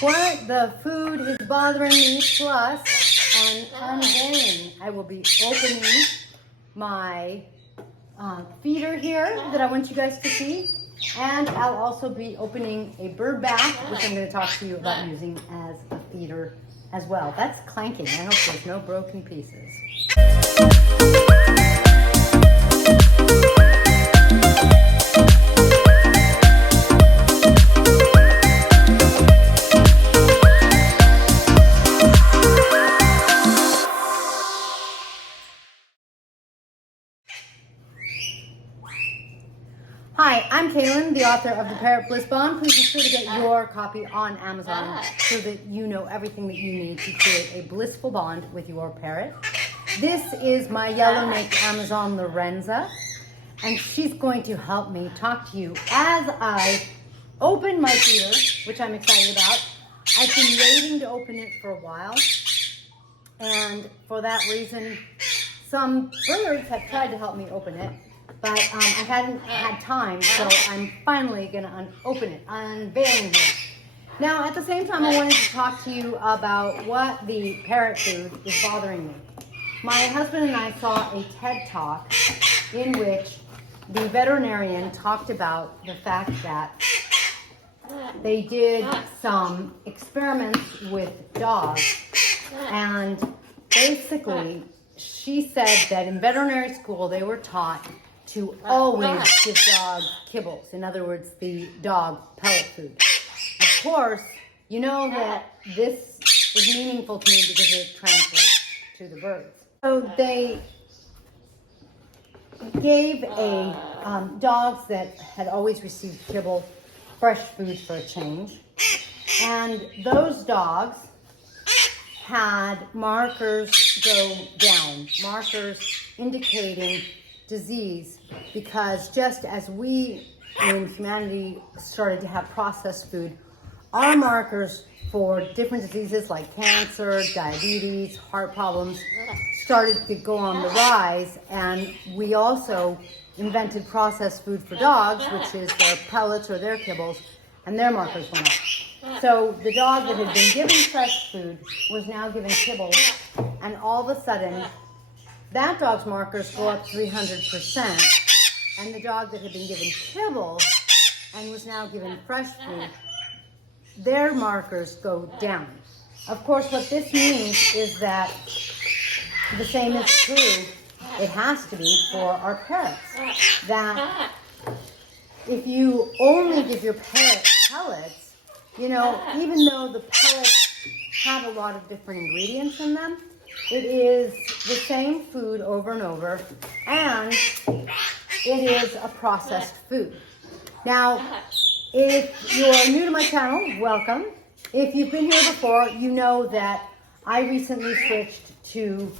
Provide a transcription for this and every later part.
what the food is bothering me, plus and unveiling. I will be opening my feeder here that I want you guys to see. And I'll also be opening a bird bath, which I'm going to talk to you about using as a feeder as well. That's clanking. I hope there's no broken pieces. Hi, I'm Kaylin, the author of the Parrot Bliss Bond. Please be sure to get your copy on Amazon so that you know everything that you need to create a blissful bond with your parrot. This is my yellow-necked Amazon Lorenza, and she's going to help me talk to you as I open my feeder, which I'm excited about. I've been waiting to open it for a while, and for that reason, some birds have tried to help me open it. But I hadn't had time, so I'm finally going to open it, unveiling it. Now, at the same time, I wanted to talk to you about what the parrot food is bothering me. My husband and I saw a TED Talk in which the veterinarian talked about the fact that they did some experiments with dogs, and basically, she said that in veterinary school, they were taught to always give dogs kibbles. In other words, the dog pellet food. Of course, you know that this is meaningful to me because it translates to the birds. So they gave dogs that had always received kibble fresh food for a change. And those dogs had markers go down, markers indicating disease, because just as we in humanity started to have processed food, our markers for different diseases like cancer, diabetes, heart problems started to go on the rise, and we also invented processed food for dogs, which is their pellets or their kibbles, and their markers went up. So the dog that had been given fresh food was now given kibbles, and all of a sudden that dog's markers go up 300%, and the dog that had been given kibble and was now given fresh food, their markers go down. Of course, what this means is that the same is true, it has to be for our parrots, that if you only give your parrot pellets, you know, even though the pellets have a lot of different ingredients in them, it is the same food over and over, and it is a processed food. Now, if you're new to my channel, welcome. If you've been here before, you know that I recently switched to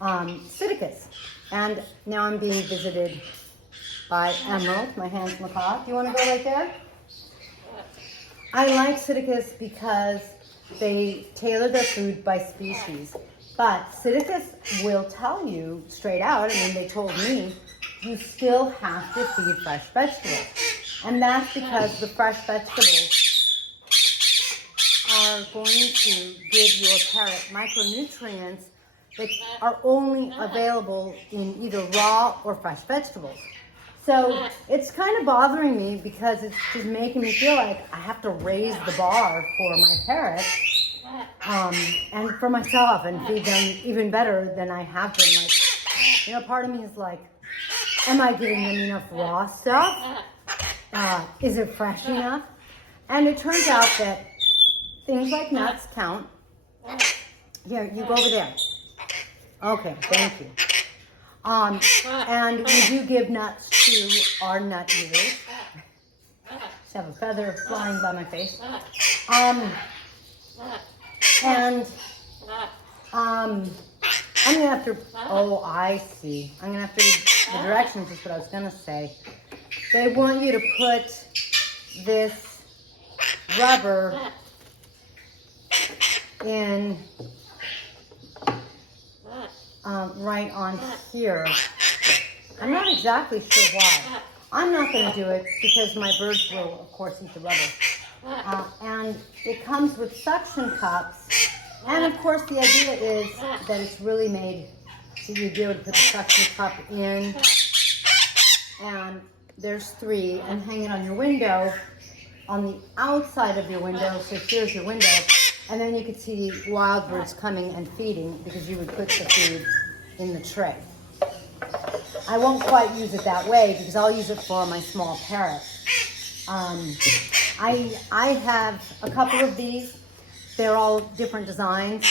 Psittacus, and now I'm being visited by Emerald, my hands macaw. Do you want to go right there? I like Psittacus because they tailor their food by species. But Psittacus will tell you straight out, I mean, they told me, you still have to feed fresh vegetables. And that's because the fresh vegetables are going to give your parrot micronutrients that are only available in either raw or fresh vegetables. So it's kind of bothering me because it's just making me feel like I have to raise the bar for my parrots. And for myself, and feed them even better than I have been. Like, you know, part of me is like, am I giving them enough raw stuff? Is it fresh enough? And it turns out that things like nuts count. Here, you go over there. Okay, thank you. And we do give nuts to our nut eaters. Just have a feather flying by my face. And I'm gonna have to, oh, I see. I'm gonna have to read the directions, is what I was gonna say. They want you to put this rubber in right on here. I'm not exactly sure why. I'm not gonna do it because my birds will, of course, eat the rubber. And it comes with suction cups. And of course the idea is that it's really made so you'd be able to put the suction cup in. And there's 3, and hang it on your window, on the outside of your window. So here's your window. And then you could see wild birds coming and feeding, because you would put the food in the tray. I won't quite use it that way because I'll use it for my small parrots. I have a couple of these. They're all different designs.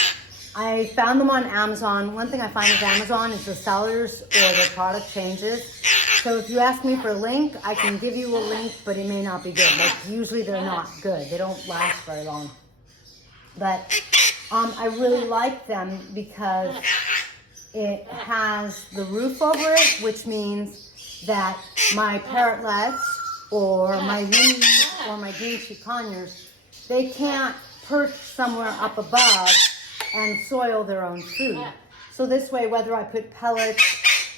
I found them on Amazon. One thing I find with Amazon is the sellers or the product changes. So if you ask me for a link, I can give you a link, but it may not be good. Like usually they're not good. They don't last very long. But I really like them because it has the roof over it, which means that my parrotlets or my winnies or my green cheek conures, they can't perch somewhere up above and soil their own food. So this way, whether I put pellets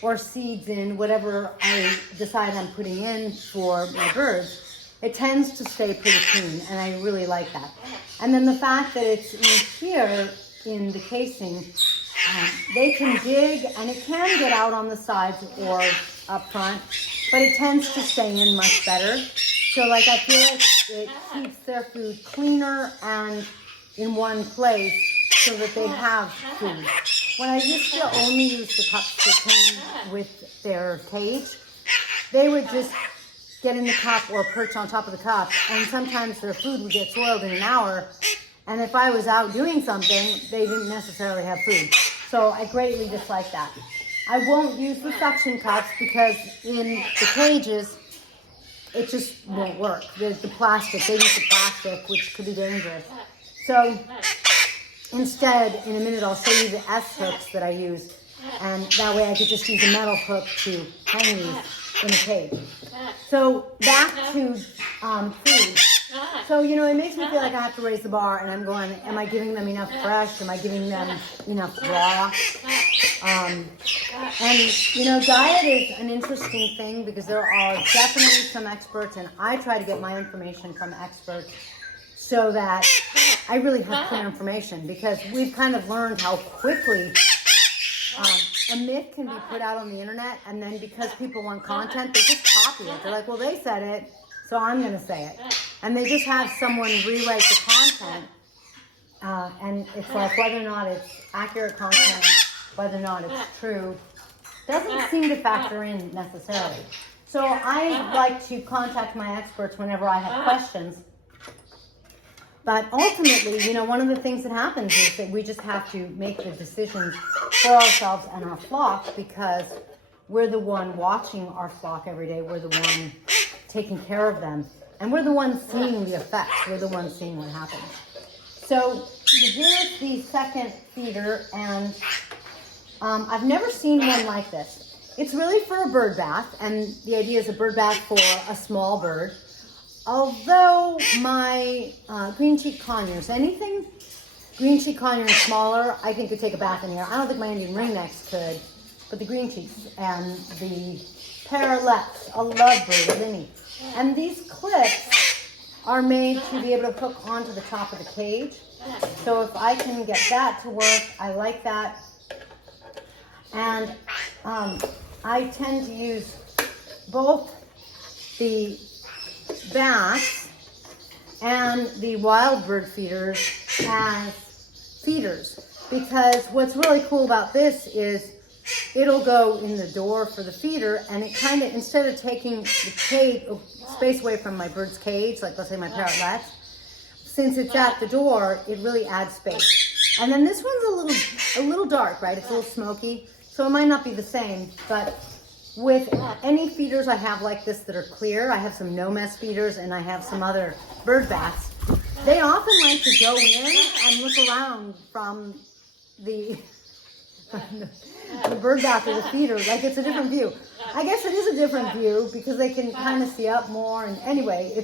or seeds in, whatever I decide I'm putting in for my birds, it tends to stay pretty clean, and I really like that. And then the fact that it's in here in the casing, they can dig, and it can get out on the sides or up front, but it tends to stay in much better. So like I feel like it keeps their food cleaner and in one place so that they have food. When I used to only use the cups that came with their cage, they would just get in the cup or perch on top of the cup, and sometimes their food would get soiled in an hour, and if I was out doing something, they didn't necessarily have food. So I greatly dislike that. I won't use the suction cups because in the cages, it just won't work. There's the plastic, they use the plastic, which could be dangerous. So instead, in a minute, I'll show you the S hooks that I use, and that way I could just use a metal hook to hang these in a cage. So back to food. So, you know, it makes me feel like I have to raise the bar, and I'm going, am I giving them enough fresh? Am I giving them enough raw? And, you know, diet is an interesting thing because there are definitely some experts, and I try to get my information from experts so that I really have clear information, because we've kind of learned how quickly a myth can be put out on the internet, and then because people want content, they just copy it. They're like, well, they said it, so I'm going to say it. And they just have someone rewrite the content, and it's like whether or not it's accurate content, whether or not it's true, doesn't seem to factor in necessarily. So I like to contact my experts whenever I have questions. But ultimately, you know, one of the things that happens is that we just have to make the decisions for ourselves and our flock, because we're the one watching our flock every day. We're the one taking care of them. And we're the ones seeing the effects. We're the ones seeing what happens. So here's the second feeder, and I've never seen one like this. It's really for a bird bath, and the idea is a bird bath for a small bird. Although my green cheek conures, anything green cheek conure and smaller, I think could take a bath in here. I don't think my Indian ringnecks could, but the green cheeks and the parrots, a lovebird, a linny. And these clips are made to be able to hook onto the top of the cage. So if I can get that to work, I like that. And I tend to use both the bats and the wild bird feeders as feeders, because what's really cool about this is it'll go in the door for the feeder, and it kind of, instead of taking the cage space away from my bird's cage, like let's say my parrotlets, since it's at the door, it really adds space. And then this one's a little dark, right? It's a little smoky, so it might not be the same, but with any feeders I have like this that are clear, I have some no-mess feeders and I have some other bird baths, they often like to go in and look around from the bird bath or the feeder, like it's a different view. I guess it is a different view because they can kind of see up more, and anyway,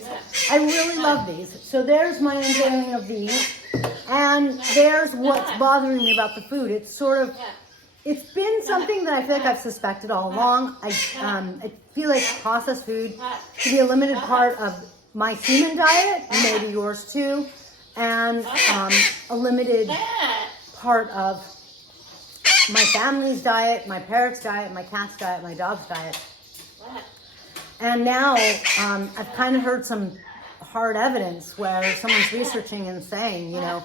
I really love these. So there's my unveiling of these, and there's what's bothering me about the food. It's been something that I feel like I've suspected all along. I feel like processed food should be a limited part of my semen diet, maybe yours too, and a limited part of my family's diet, my parrot's diet, my cat's diet, my dog's diet. And now I've kind of heard some hard evidence where someone's researching and saying, you know,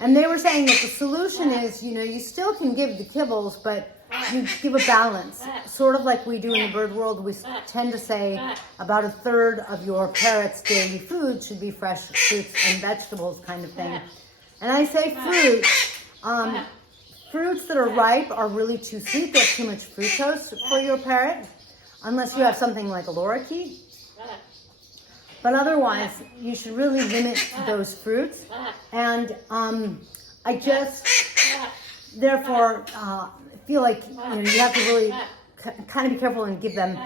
and they were saying that the solution is, you know, you still can give the kibbles, but you give a balance. Sort of like we do in the bird world, we tend to say about a third of your parrot's daily food should be fresh fruits and vegetables kind of thing. And I say fruit. Fruits that are ripe are really too sweet. They're too much fructose for your parrot, unless you have something like a lorikeet. But otherwise, you should really limit those fruits. And I just, therefore, feel like you have to really kind of be careful and give them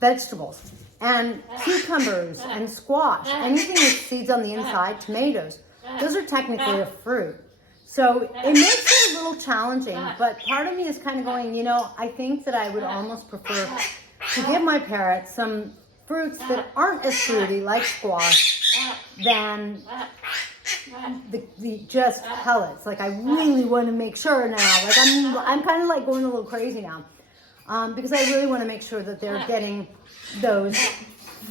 vegetables. And cucumbers and squash, anything with seeds on the inside, tomatoes, those are technically a fruit. So it makes it a little challenging, but part of me is kind of going, you know, I think that I would almost prefer to give my parrot some fruits that aren't as fruity, like squash, than the just pellets. Like I really want to make sure now, like I'm kind of like going a little crazy now, because I really want to make sure that they're getting those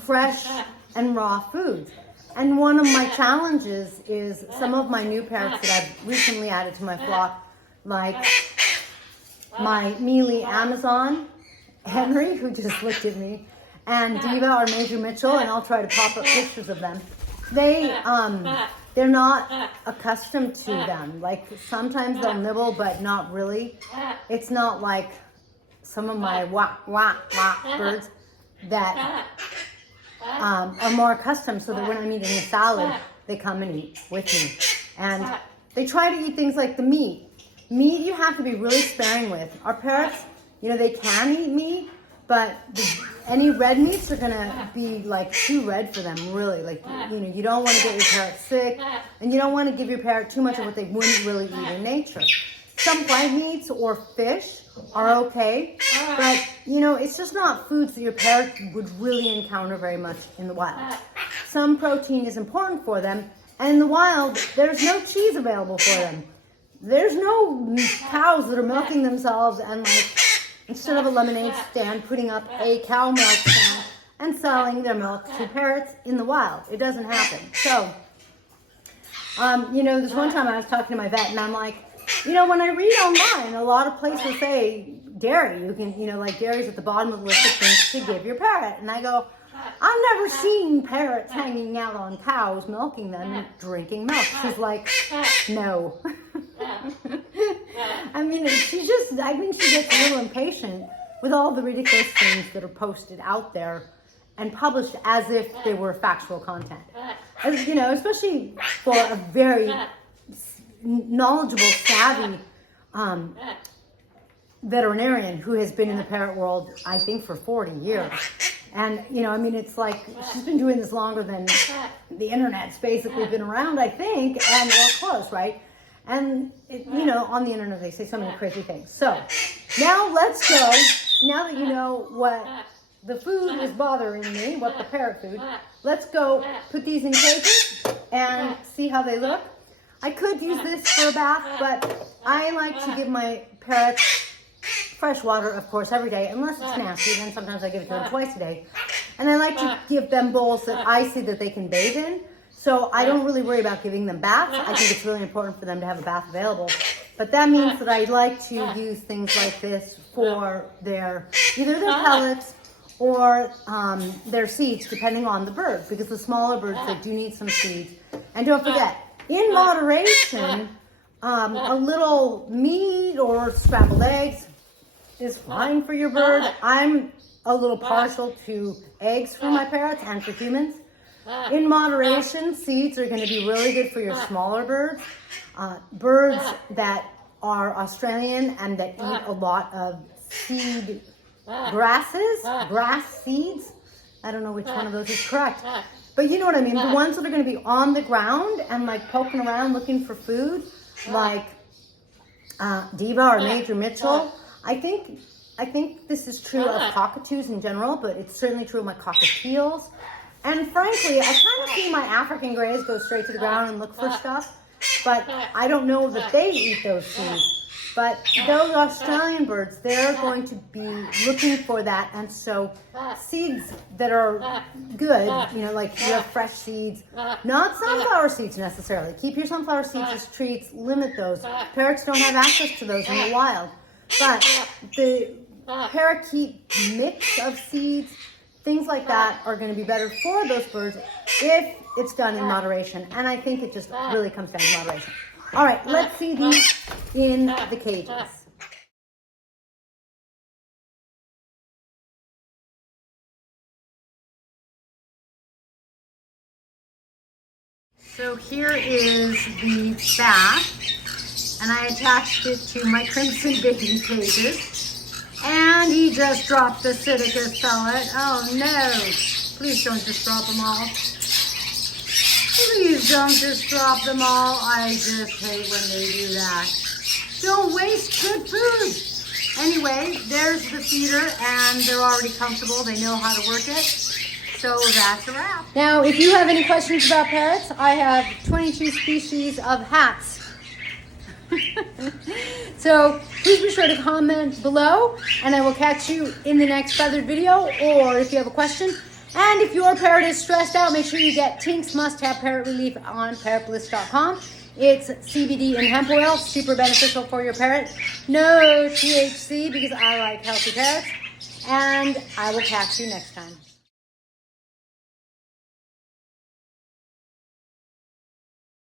fresh and raw foods. And one of my challenges is some of my new parrots that I've recently added to my flock, like my Mealy Amazon, Henry, who just looked at me, and Diva or Major Mitchell, and I'll try to pop up pictures of them. They're not accustomed to them. Like sometimes they'll nibble, but not really. It's not like some of my wah birds that are more accustomed, so that when I'm eating a salad, they come and eat with me. And they try to eat things like the meat. Meat you have to be really sparing with. Our parrots, you know, they can eat meat, but any red meats are gonna be like too red for them, really. Like, you know, you don't want to get your parrot sick, and you don't want to give your parrot too much of what they wouldn't really eat in nature. Some white meats or fish are okay, but you know, it's just not foods that your parrot would really encounter very much in the wild. Some protein is important for them, and in the wild, there's no cheese available for them. There's no cows that are milking themselves and like, instead of a lemonade stand, putting up a cow milk stand and selling their milk to parrots in the wild. It doesn't happen. So, you know, this one time I was talking to my vet and I'm like, you know, when I read online, a lot of places say dairy. You can, you know, like dairy's at the bottom of the list of things to give your parrot. And I go, I've never seen parrots hanging out on cows, milking them, and drinking milk. She's like, no. I mean, I think she gets a little impatient with all the ridiculous things that are posted out there and published as if they were factual content. As, you know, especially for a very knowledgeable, savvy veterinarian who has been in the parrot world, I think, for 40 years. And, you know, I mean, it's like she's been doing this longer than the internet's basically been around, I think, and or close, right? And, you know, on the internet, they say so many crazy things. So now let's go. Now that you know what the food is bothering me, what the parrot food, let's go put these in cages and see how they look. I could use this for a bath, but I like to give my parrots fresh water, of course, every day, unless it's nasty. Then sometimes I give it to them twice a day. And I like to give them bowls that I see that they can bathe in. So I don't really worry about giving them baths. I think it's really important for them to have a bath available. But that means that I like to use things like this for either their pellets or their seeds, depending on the bird. Because the smaller birds, they do need some seeds. And don't forget, in moderation, a little meat or scrambled eggs is fine for your bird. I'm a little partial to eggs for my parrots and for humans. In moderation, seeds are going to be really good for your smaller birds. Birds that are Australian and that eat a lot of seed grasses, grass seeds. I don't know which one of those is correct. But you know what I mean. The ones that are going to be on the ground and like poking around looking for food, like Diva or Major Mitchell. I think this is true of cockatoos in general, but it's certainly true of my cockatiels. And frankly, I kind of see my African grays go straight to the ground and look for stuff, but I don't know that they eat those seeds. But those Australian birds, they're going to be looking for that. And so seeds that are good, you know, like you have fresh seeds, not sunflower seeds necessarily. Keep your sunflower seeds as treats, limit those. Parrots don't have access to those in the wild. But the parakeet mix of seeds, things like that are going to be better for those birds if it's done in moderation. And I think it just really comes down to moderation. All right, let's see these in the cages. So here is the bath, and I attached it to my crimson baby cages. And he just dropped the Psittacus pellet. Oh no, please don't just drop them all. Please don't just drop them all. I just hate when they do that. Don't waste good food. Anyway, there's the feeder, and they're already comfortable. They know how to work it. So that's a wrap. Now, if you have any questions about parrots, I have 22 species of hats. So please be sure to comment below, and I will catch you in the next feathered video, or if you have a question. And if your parrot is stressed out, make sure you get Tink's Must Have Parrot Relief on parrotbliss.com. It's CBD and hemp oil, super beneficial for your parrot. No THC because I like healthy parrots. And I will catch you next time.